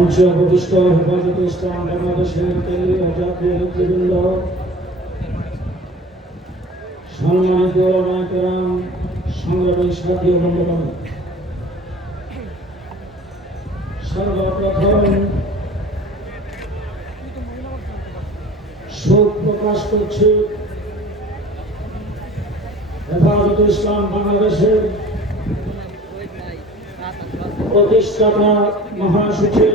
মঞ্চে উপবিষ্ট হেফাজত ইসলাম বাংলাদেশের কেন্দ্রীয় জাতীয় নেতৃবৃন্দ, সম্মানিত ওলামায়ে কেরাম, সংগ্রামী সাথী ও বন্ধুগণ, সর্বপ্রথম শোক প্রকাশ করছি হেফাজত ইসলাম বাংলাদেশের প্রতিষ্ঠাতা মহাসচিব,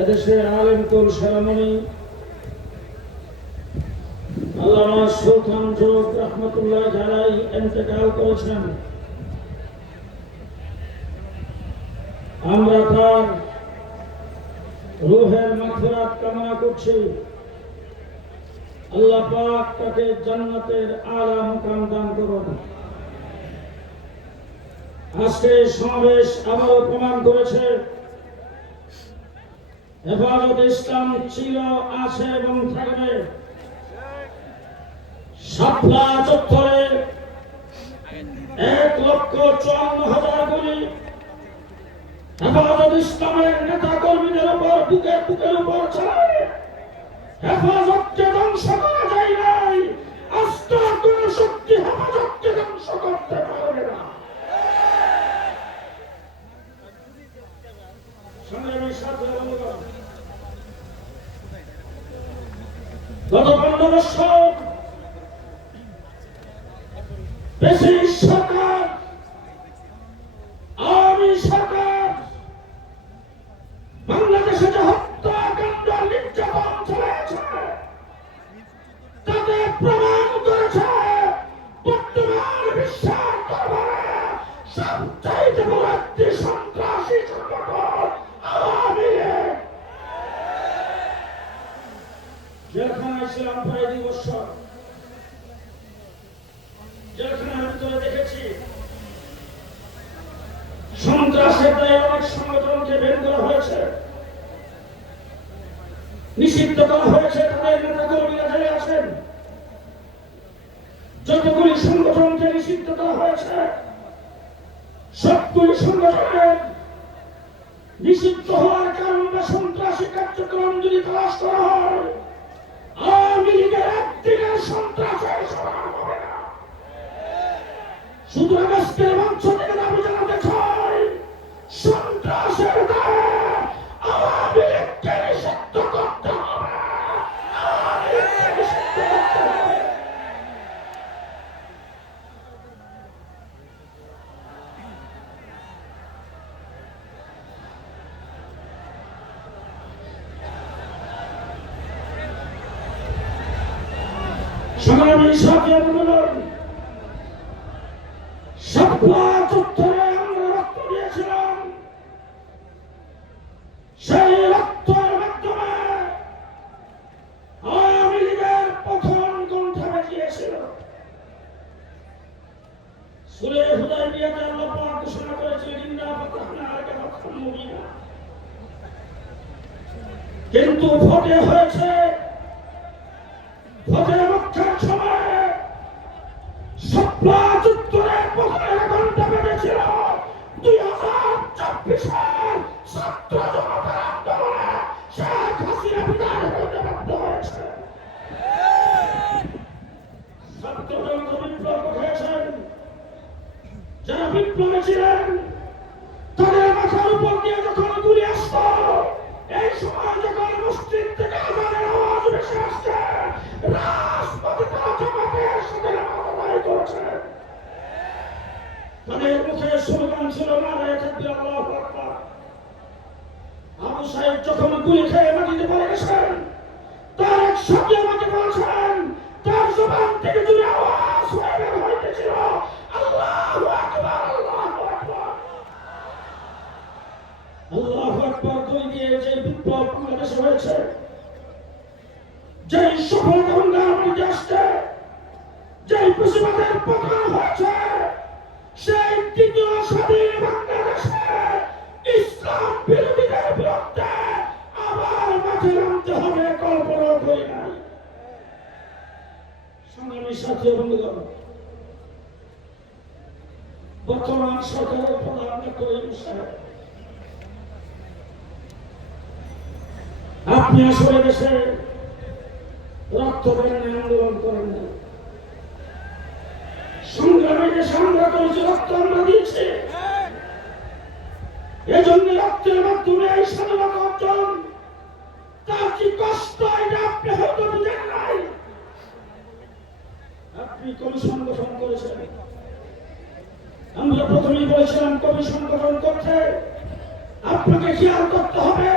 এদেশের আলেম কুল শিরোমণি আল্লামা সুলতান যোগ রহমতুল্লাহ আলাইহি ইন্তেকাল করেছেন। আমরা তার রূহের মাগফিরাত কামনা করছি। আল্লাহ পাক তাকে জান্নাতের আলা মুকাম দান করুন। আজকে সমাবেশ আবারও প্রমাণ করেছে হেফাজত ইসলাম ছিল, আছে এবং থাকবে। শাপলা চত্বরে 1,54,000 গুলি হেফাজত ইসলামের নেতা কর্মীদের উপর বুকের উপর চালায়। হেফাজতকে ধ্বংস করা যায় নাই, আস্ত কোন শক্তি হেফাজতকে ধ্বংস করতে পারবে না। গত 15 বছর বেশি সরকার, আওয়ামী সরকার বাংলাদেশে যে হত্যাকাণ্ড নির্যাতন চলেছে তাতে প্রমাণ করেছে বর্তমান বিশ্বের দরবারে সবচাইতে বড় একটি সন্ত্রাসী সংগঠন আওয়ামী লীগ। জেলখানায় ছিলাম প্রায় 2 বছর। জেলখানার ভিতরে দেখেছি সন্ত্রাসের দায়ে অনেক সংগঠনকে বের করা হয়েছে, নিষিদ্ধ করা হয়েছে, তাদের নেতা কর্মীরা জেলে আছেন। যতগুলি সংগঠনকে নিষিদ্ধ করা হয়েছে সবগুলি সংগঠনের নিষিদ্ধ হওয়ার কারণ বা সন্ত্রাসী কার্যক্রম যদি তালাশ করা হয়, আওয়ামী লীগের একদিনের সন্ত্রাসের সমান হবে না। শুধু আগস্টের মঞ্চ থেকে দাবি জানাতে চাই, সন্ত্রাসের দায়ে আওয়ামী লীগকে নিষিদ্ধ করতে হবে। আওয়ামী লীগকে নিষিদ্ধ করতে হবে। সংগ্রামী সাথী বন্ধুগণ, শাপলা চত্বরে আমরা রক্ত দিয়েছিলাম। সেই রক্তের মাধ্যমে আওয়ামী লীগের প্রথম কণ্ঠা বেরিয়েছিল। সূরা হুদায়বিয়াতে আল্লাহ পাক ঘোষণা করেছিলেন, ইন্না ফাতাহনা লাকা ফাতহান মুবিনা। কিন্তু ভোটে হয়েছে, ভোটের রক্ষার সময় শাপলা চত্বরে প্রথমে ঘণ্টা বেজেছিল 2024 ছাত্র জনতার আন্দোলনে শেখ হাসিনা বিদায় হতে বাধ্য হয়েছে। ছাত্র জনতা বিপ্লব ঘটিয়েছেন। যারা বিপ্লবে ছিলেন তাদের মাথার উপর দিয়ে যখন গুলি আসত, এই সময় যখন মসজিদ থেকে আজানের আওয়াজ ভেসে আসছে, রাজপথে তারা জামাতের সাথে নামাজ আদায় করেছেন। তাদের মুখে স্লোগান ছিল নারায়ে তাকবীর, আল্লাহু আকবার। আবু সাইদ যখন গুলি খেয়ে মাটিতে পড়ে গেছেন, তার এক সাথী আমাকে বলছেন, তার জবান থেকে জোরে আওয়াজ হয়ে বের হইতেছিল, আল্লাহু আকবার, আল্লাহু আকবার। আল্লাহু আকবার দুই দিয়ে যে বিপ্লব বাংলাদেশে হয়েছে, যে সফলতা বাংলাদেশে আসছে, যে প্রতিবাদের পতন হয়েছে, সেই দ্বিতীয় স্বাধীন বাংলাদেশে ইসলাম বিরোধীদের বিরুদ্ধে আবার মাঠে নামতে হবে, কল্পনা করি নাই। সংগ্রামী সাথী বন্ধুগণ, বর্তমান সরকারের প্রধান ডক্টর ইউনূস সাহেব আপনি আসলে দেশে রক্ত বেরোনে আন্দোলন করেন না, সংগ্রামে যে সংগ্রাম করেছে, রক্ত আমরা দিয়েছি। এজন্য রক্তের মাধ্যমে এই স্বাধীনতা অর্জন, তার কি কষ্ট এটা আপনি হয়তো বুঝেন নাই। আপনি কমিশন গঠন করেছেন, আমরা প্রথমেই বলেছিলাম কমিশন গঠন করতে আপনাকে খেয়াল করতে হবে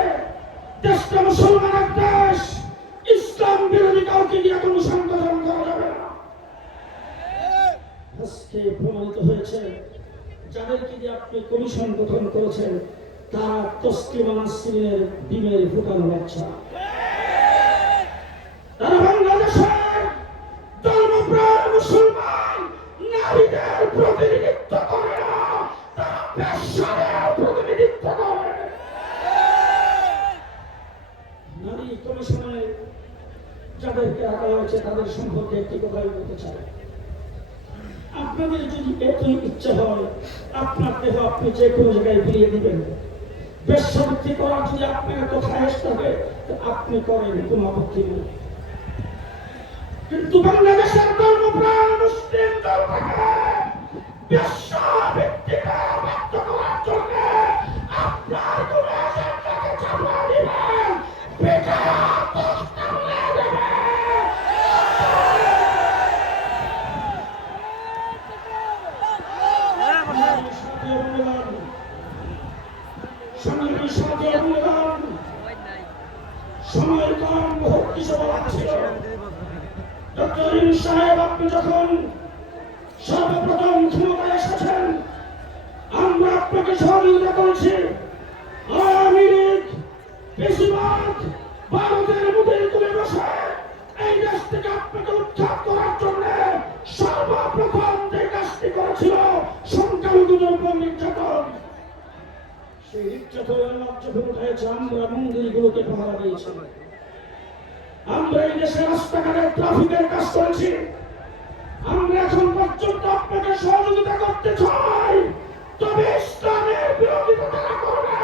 দেশটা মুসলমানের দেশ, ইসলাম বিরোধী কাউকে দিয়ে কমিশন গঠন করা যাবে না। আজকে প্রমাণিত হয়েছে যাদেরকে দিয়ে আপনি কমিশন গঠন করেছেন তারা তসলিমা নাসরিনের ডিমের ফুটানো বাচ্চা। তারা বাংলাদেশের ধর্মপ্রাণ মুসলমান নারীদের প্রতিনিধিত্ব করে না, তারা পেশাদের প্রতিনিধিত্ব করে। নারী কমিশনে যাদেরকে রাখা হয়েছে তাদের সম্পর্কে একটি কথাই বলতে চাই, আপনাদের যদি এতই ইচ্ছা হয় আপনার দেহ আপনি যে কোনো জায়গায় ফিরিয়ে দিবেন, বেশ্যাবৃত্তি করার যদি আপনার কোথায় আসতে হবে আপনি করেন, কোনো আপত্তি নেই। কিন্তু বাংলাদেশের ধর্মপ্রাণ মুসলিম দল থেকে বেশ্যাবৃত্তিকে ব্যক্ত করার জন্য আপনার কোনো এজেন্ডাকে চাপা দিবেন, বেকার দশটা বলে দেবেন। সময় কম, বহুত কিছু বলার ছিল। ডক্টর ইউনূস সাহেব আপনি যখন সর্বপ্রথম ক্ষমতায় এসেছেন আমরা আপনাকে সহযোগিতা করেছি। আওয়ামী লীগ বেশিরভাগ ভারতের মুখের তুলে বসে এই দেশ থেকে আপনাকে উৎখাত করার জন্য সর্বপ্রথম যে কাজটি করেছিল সংখ্যালঘুদের উপর নির্যাতন। সেই নির্যাতনের যখন উঠেছে আমরা মন্দিরগুলোকে পাহারা দিয়েছি, আমরা এই দেশের রাস্তাঘাটের ট্রাফিকের কাজ করেছি। আমরা এখন পর্যন্ত আপনাকে সহযোগিতা করতে চাই, তবে ইসলামের বিরোধিতা যারা করবে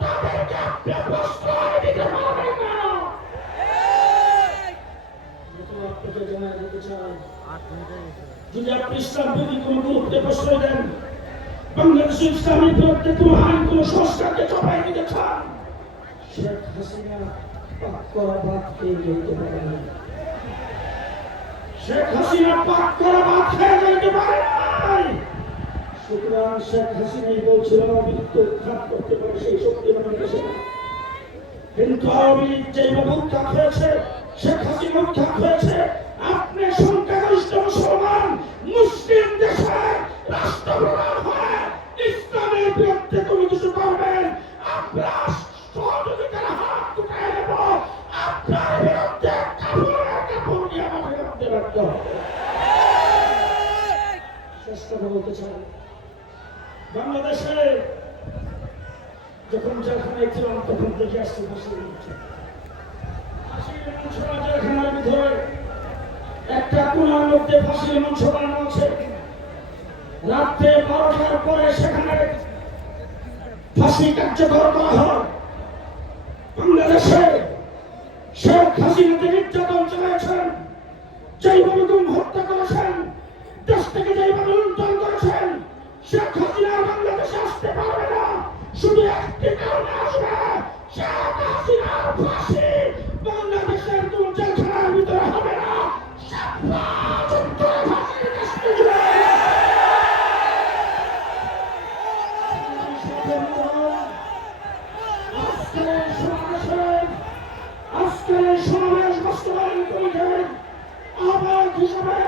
তাদেরকে আপনি প্রশ্রয় দিতে পারবেন না। আপনাকে জানাই দিতে চাই, যদি আপনি ইসলাম বিরোধী কোনো গ্রুপকে প্রশ্রয় দেন, বাংলাদেশ ইসলামের বিরুদ্ধে কোনো আইন কোনো সংস্কারকে চাপাই দিতে চান, শেখ হাসিনা পাক করা ভাত খেয়ে যেতে পারে না। শেখ হাসিনা পাক করা ভাত খেয়ে যেতে পারে নাই। সুতরাং শেখ হাসিনাই বলছিল আওয়ামী লীগকে উৎখাত করতে পারে, সেই শক্তি বাংলাদেশে না। কিন্তু আওয়ামী লীগ যেভাবে উৎখাত হয়েছে, শেখ হাসিনা উৎখাত হয়েছে, আপনি সংখ্যাগরিষ্ঠ মুসলমান মুসলিম দেশের রাষ্ট্রপ্রধান হয়ে ইসলামের বিরুদ্ধে কোনো কিছু করবেন, আমরা সহযোগিতার হাত উঠায় নেব, আপনার বিরুদ্ধে কাপড় দিয়ে আমার বিরুদ্ধে ব্যক্ত হবে। শেষ কথা বলতে চাই, বাংলাদেশে যখন জেলখানায় ছিলাম তখন দেখে আসছে ফাঁসির মঞ্চরা জেলখানার ভিতরে একটা কোনার মধ্যে ফাঁসির মঞ্চ বানানো আছে। রাত্রে 12টার পরে সেখানে ফাঁসি কার্যকর করা হয়। বাংলাদেশে শেখ হাসিনাকে নির্যাতন চালিয়েছেন, যেইভাবে গুম হত্যা করেছেন, দেশ থেকে যেইভাবে লুণ্ঠন করেছেন, শেখ হাসিনা বাংলাদেশে আসতে পারবে না। শুধু একটি কারণে আসবে, শেখ হাসিনার ফাঁসি বাংলাদেশের কোন জেলখানার ভিতরে হবে না। আজকের সমাবেশ বাস্তবায়ন কমিটির আহ্বায়ক হিসেবে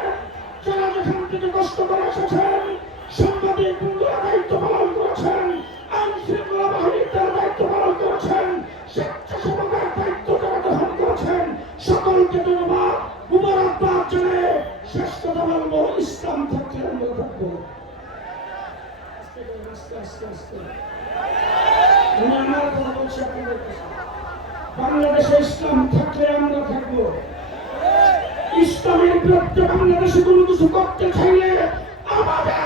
যারা যেখান থেকে কষ্ট করে এসেছেন, সাংবাদিক বন্ধুরা দায়িত্ব পালন করেছেন, আইন শৃঙ্খলা বাহিনীর তারা দায়িত্ব পালন করেছেন, স্বেচ্ছাসেবকের দায়িত্ব যারা গ্রহণ করেছেন, সকলকে ধন্যবাদ মুবারকবাদ জানিয়ে শেষ কথা বলবো, ইসলাম থাকলে আমরা থাকবো। আস্তে আস্তে আস্তে আমি আমার কথা বলছি আপনাদের কাছে, বাংলাদেশে ইসলাম থাকলে আমরা থাকবো। ইসলামের বিরুদ্ধে বাংলাদেশে কোনো কিছু করতে চাইলে আমাদের